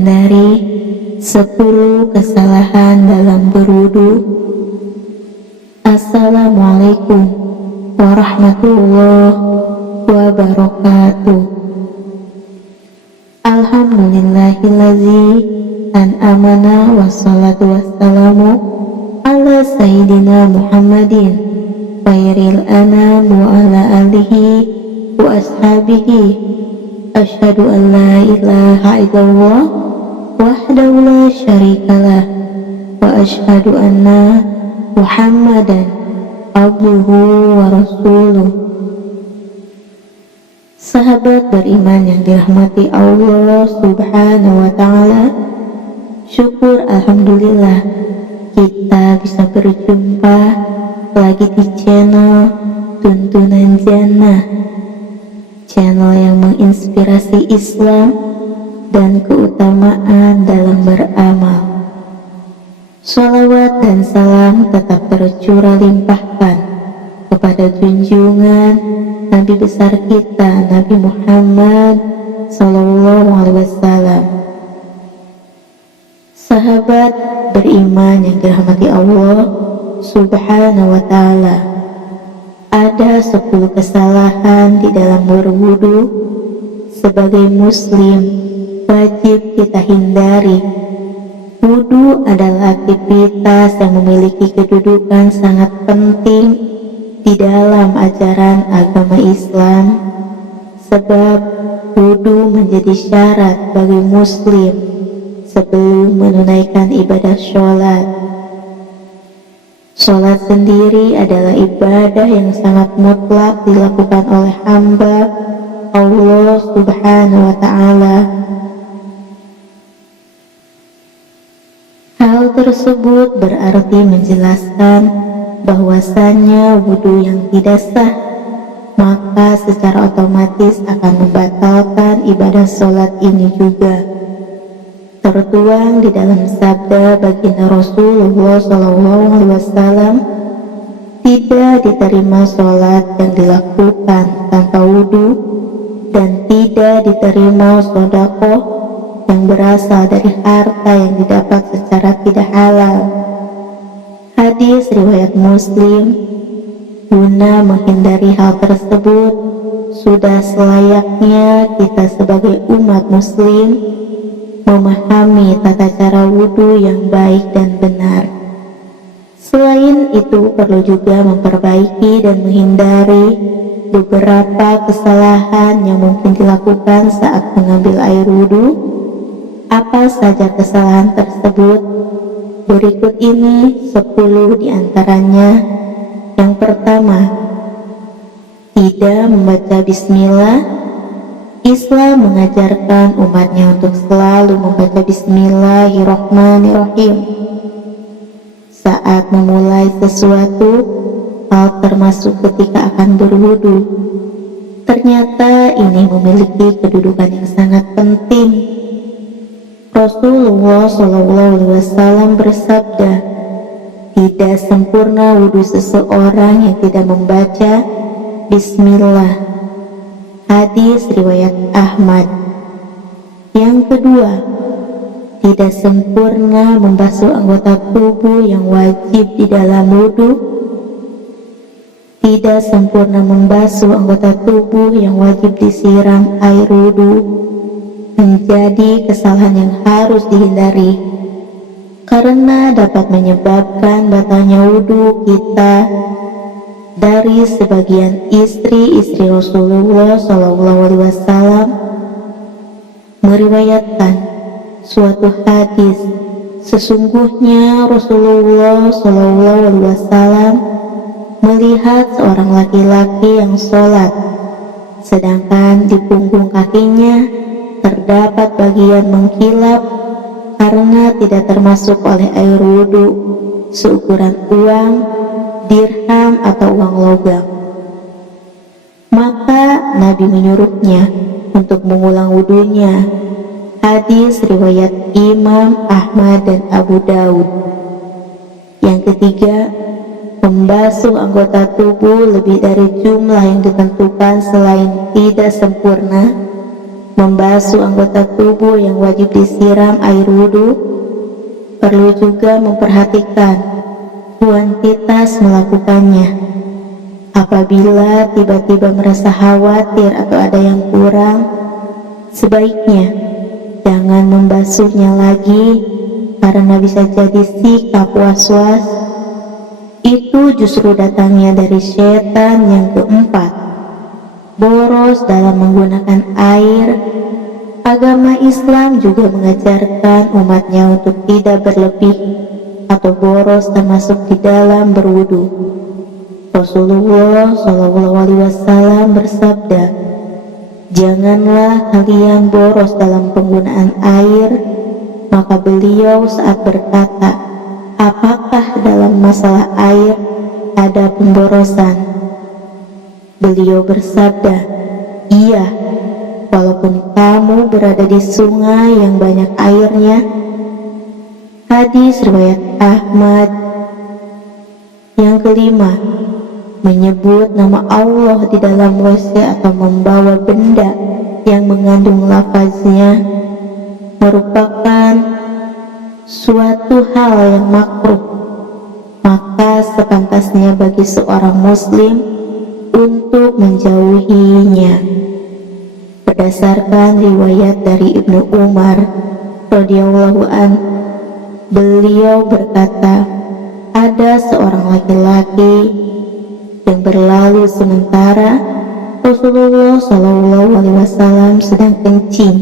hindari 10 kesalahan dalam berwudu. Assalamualaikum warahmatullahi wabarakatuh. Alhamdulillahillazi an'amana wassalatu wassalamu ala sayyidina Muhammadin khairil anam wa ala alihi wa ashabihi. Asyhadu an la ilaha illallah wahdahu la syarikalah wa asyhadu anna Muhammadan abduhu wa rasuluh. Sahabat beriman yang dirahmati Allah subhanahu wa ta'ala, syukur alhamdulillah kita bisa berjumpa lagi di channel Tuntunan Jannah, channel yang menginspirasi Islam dan keutamaan dalam beramal. Sholawat dan salam tetap tercurah limpahkan kepada junjungan Nabi besar kita, Nabi Muhammad Sallallahu Alaihi Wasallam. Sahabat beriman yang dirahmati Allah Subhanahu Wa Ta'ala, ada 10 kesalahan di dalam berwudu sebagai muslim wajib kita hindari. Wudu adalah aktivitas yang memiliki kedudukan sangat penting di dalam ajaran agama Islam, sebab wudu menjadi syarat bagi muslim sebelum menunaikan ibadah sholat. Sholat sendiri adalah ibadah yang sangat mutlak dilakukan oleh hamba Allah Subhanahu wa Ta'ala. Hal tersebut berarti menjelaskan bahwasannya wudu yang tidak sah maka secara otomatis akan membatalkan ibadah sholat ini juga. Tertuang di dalam sabda baginda Rasulullah SAW, tidak diterima sholat yang dilakukan tanpa wudu dan tidak diterima sedekah yang berasal dari harta yang didapat secara tidak halal. Hadis riwayat Muslim. Guna menghindari hal tersebut, sudah selayaknya kita sebagai umat muslim memahami tata cara wudu yang baik dan benar. Selain itu, perlu juga memperbaiki dan menghindari beberapa kesalahan yang mungkin dilakukan saat mengambil air wudu. Apa saja kesalahan tersebut? Berikut ini 10 diantaranya. Yang pertama, tidak membaca bismillah. Islam mengajarkan umatnya untuk selalu membaca Bismillahirrahmanirrahim saat memulai sesuatu, hal termasuk ketika akan berwudu. Ternyata ini memiliki kedudukan yang sangat penting. Rasulullah SAW bersabda, tidak sempurna wudu seseorang yang tidak membaca Bismillah. Hadis riwayat Ahmad. Yang kedua, tidak sempurna membasuh anggota tubuh yang wajib di dalam wudu. Tidak sempurna membasuh anggota tubuh yang wajib disiram air wudu menjadi kesalahan yang harus dihindari, karena dapat menyebabkan batalnya wudu kita. Dari sebagian istri-istri Rasulullah SAW meriwayatkan suatu hadis, sesungguhnya Rasulullah SAW melihat seorang laki-laki yang sholat, sedangkan di punggung kakinya terdapat bagian mengkilap karena tidak termasuk oleh air wudu seukuran uang, dirham atau uang logam. Maka Nabi menyuruhnya untuk mengulang wudunya. Hadis riwayat Imam Ahmad dan Abu Daud. Yang ketiga, membasuh anggota tubuh lebih dari jumlah yang ditentukan selain tidak sempurna membasuh anggota tubuh yang wajib disiram air wudhu, perlu juga memperhatikan kuantitas melakukannya. Apabila tiba-tiba merasa khawatir atau ada yang kurang, sebaiknya jangan membasuhnya lagi, karena bisa jadi sikap was-was itu justru datangnya dari setan. Yang keempat, boros dalam menggunakan air. Agama Islam juga mengajarkan umatnya untuk tidak berlebih atau boros termasuk di dalam berwudu. Rasulullah SAW bersabda, "Janganlah kalian boros dalam penggunaan air." Maka beliau saat berkata, "Apakah dalam masalah air ada pemborosan?" Beliau bersabda, "Iya, walaupun kamu berada di sungai yang banyak airnya." Hadis riwayat Ahmad. Yang kelima, menyebut nama Allah di dalam WC atau membawa benda yang mengandung lafaznya merupakan suatu hal yang makruh. Maka sepantasnya bagi seorang muslim untuk menjauhinya. Berdasarkan riwayat dari Ibnu Umar radhiyallahu an, beliau berkata, ada seorang laki-laki yang berlalu sementara Rasulullah SAW sedang kencing.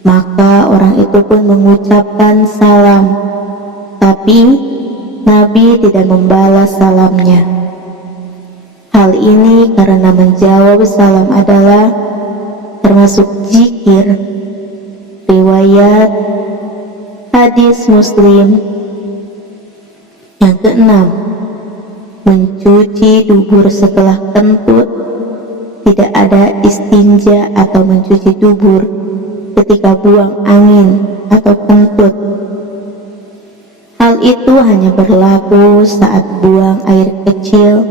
Maka orang itu pun mengucapkan salam, tapi Nabi tidak membalas salamnya. Hal ini karena menjawab salam adalah termasuk zikir. Riwayat hadis Muslim. Yang keenam, mencuci dubur setelah kentut. Tidak ada istinja atau mencuci dubur ketika buang angin atau kentut. Hal itu hanya berlaku saat buang air kecil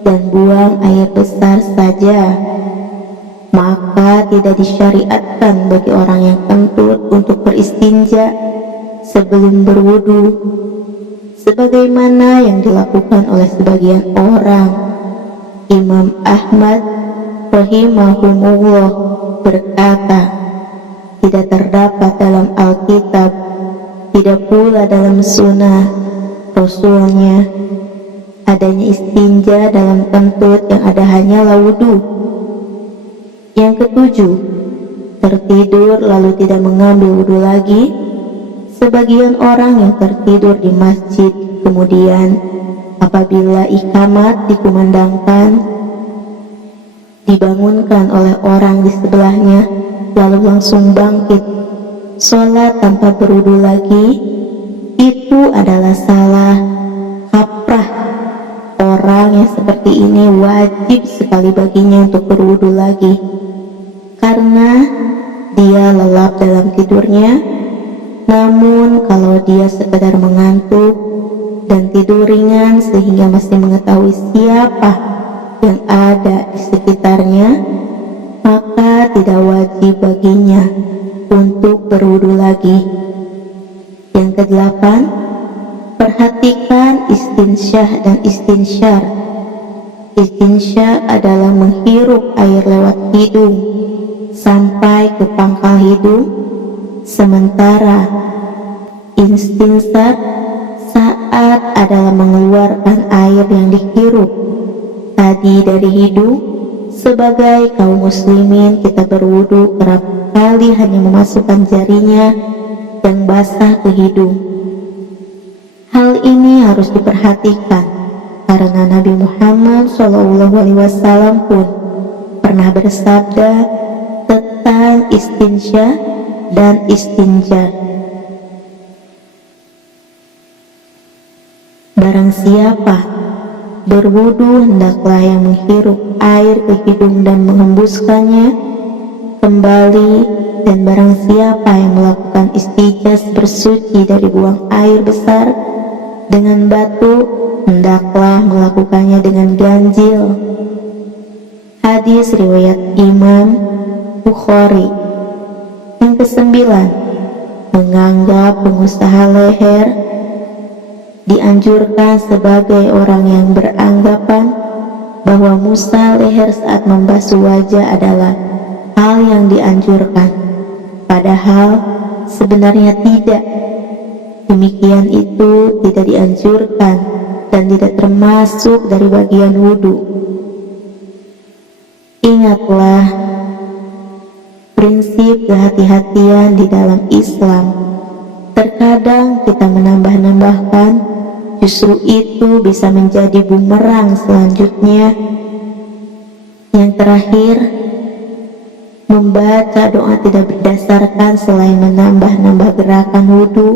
dan buang air besar saja. Maka tidak disyariatkan bagi orang yang kentut untuk beristinja sebelum berwudu, sebagaimana yang dilakukan oleh sebagian orang. Imam Ahmad rahimahumullah berkata, tidak terdapat dalam Alkitab, tidak pula dalam sunnah Rasulnya adanya istinja dalam kentut, yang ada hanyalah wudu. Yang ketujuh, tertidur lalu tidak mengambil wudu lagi. Sebagian orang yang tertidur di masjid, kemudian apabila iqamat dikumandangkan, dibangunkan oleh orang di sebelahnya, lalu langsung bangkit sholat tanpa berwudu lagi, itu adalah salah kaprah. Orang yang seperti ini wajib sekali baginya untuk berwudu lagi, karena dia lelap dalam tidurnya. Namun kalau dia sekedar mengantuk dan tidur ringan sehingga masih mengetahui siapa yang ada di sekitarnya, maka tidak wajib baginya untuk berwudu lagi. Yang kedelapan, perhatikan istinsyah dan istinsyar. Istinsyah adalah menghirup air lewat hidung sampai ke pangkal hidung, sementara istinsar saat adalah mengeluarkan air yang dihirup tadi dari hidung. Sebagai kaum muslimin, kita berwudu kerap kali hanya memasukkan jarinya yang basah ke hidung. Hal ini harus diperhatikan karena Nabi Muhammad SAW pun pernah bersabda tentang istinsyah dan istinjar. Barang siapa berwudu, hendaklah yang menghirup air ke hidung dan menghembuskannya kembali, dan barang siapa yang melakukan istijaz bersuci dari buang air besar dengan batu, hendaklah melakukannya dengan ganjil. Hadis riwayat Imam Bukhari. Yang kesembilan, menganggap pengusaha leher dianjurkan sebagai orang yang beranggapan bahwa musa leher saat membasuh wajah adalah hal yang dianjurkan, padahal sebenarnya tidak. Demikian itu tidak dianjurkan dan tidak termasuk dari bagian wudhu. Ingatlah prinsip kehati-hatian di dalam Islam. Terkadang kita menambah-nambahkan, justru itu bisa menjadi bumerang selanjutnya. Yang terakhir, membaca doa tidak berdasarkan selain menambah-nambah gerakan wudhu,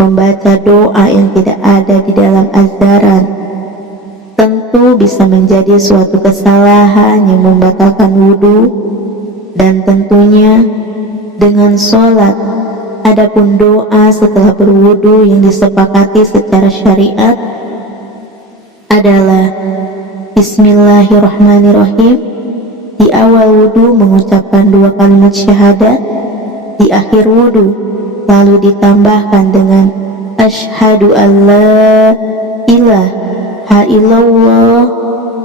membaca doa yang tidak ada di dalam ajaran, tentu bisa menjadi suatu kesalahan yang membatalkan wudhu. Dan tentunya dengan sholat, adapun doa setelah berwudhu yang disepakati secara syariat adalah Bismillahirrahmanirrahim. Di awal wudhu mengucapkan 2 kalimat syahadat, di akhir wudhu lalu ditambahkan dengan Asyhadu an la ilaha illallah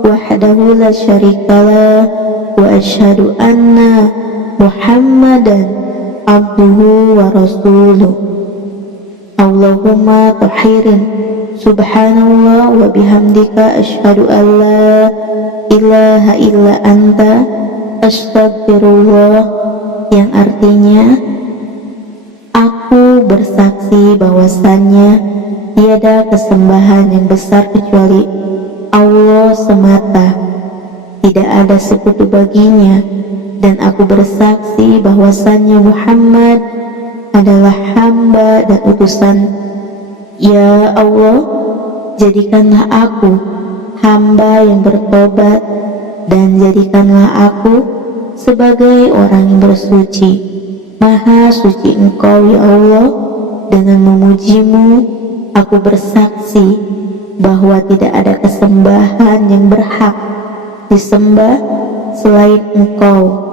wahdahu la syarikalah wa asyhadu anna Muhammadan abduhu wa rasuluh. Allahumma tahirin subhanallah wa bihamdika asyhadu an la ilaha illa anta astaghfirullah, yang artinya aku bersaksi bahwasannya tiada kesembahan yang besar kecuali Allah semata, tidak ada sekutu baginya, dan aku bersaksi bahwasannya Muhammad adalah hamba dan utusan. Ya Allah, jadikanlah aku hamba yang bertobat, dan jadikanlah aku sebagai orang yang bersuci. Maha suci Engkau ya Allah, dengan memujimu aku bersaksi bahwa tidak ada kesembahan yang berhak disembah selain Engkau.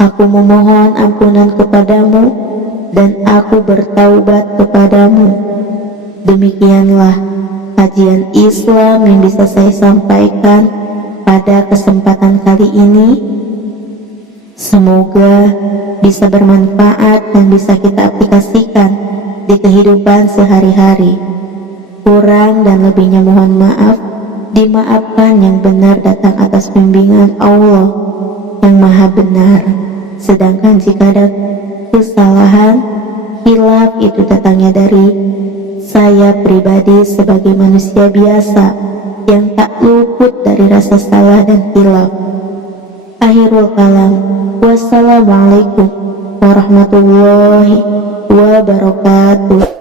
Aku memohon ampunan kepadamu dan aku bertaubat kepadamu. Demikianlah kajian Islam yang bisa saya sampaikan pada kesempatan kali ini. Semoga bisa bermanfaat dan bisa kita aplikasikan di kehidupan sehari-hari. Kurang dan lebihnya mohon maaf. Dimaafkan, yang benar datang atas bimbingan Allah yang maha benar. Sedangkan jika ada kesalahan, khilaf itu datangnya dari saya pribadi sebagai manusia biasa yang tak luput dari rasa salah dan khilaf. Akhirul kalam, wassalamualaikum warahmatullahi wabarakatuh.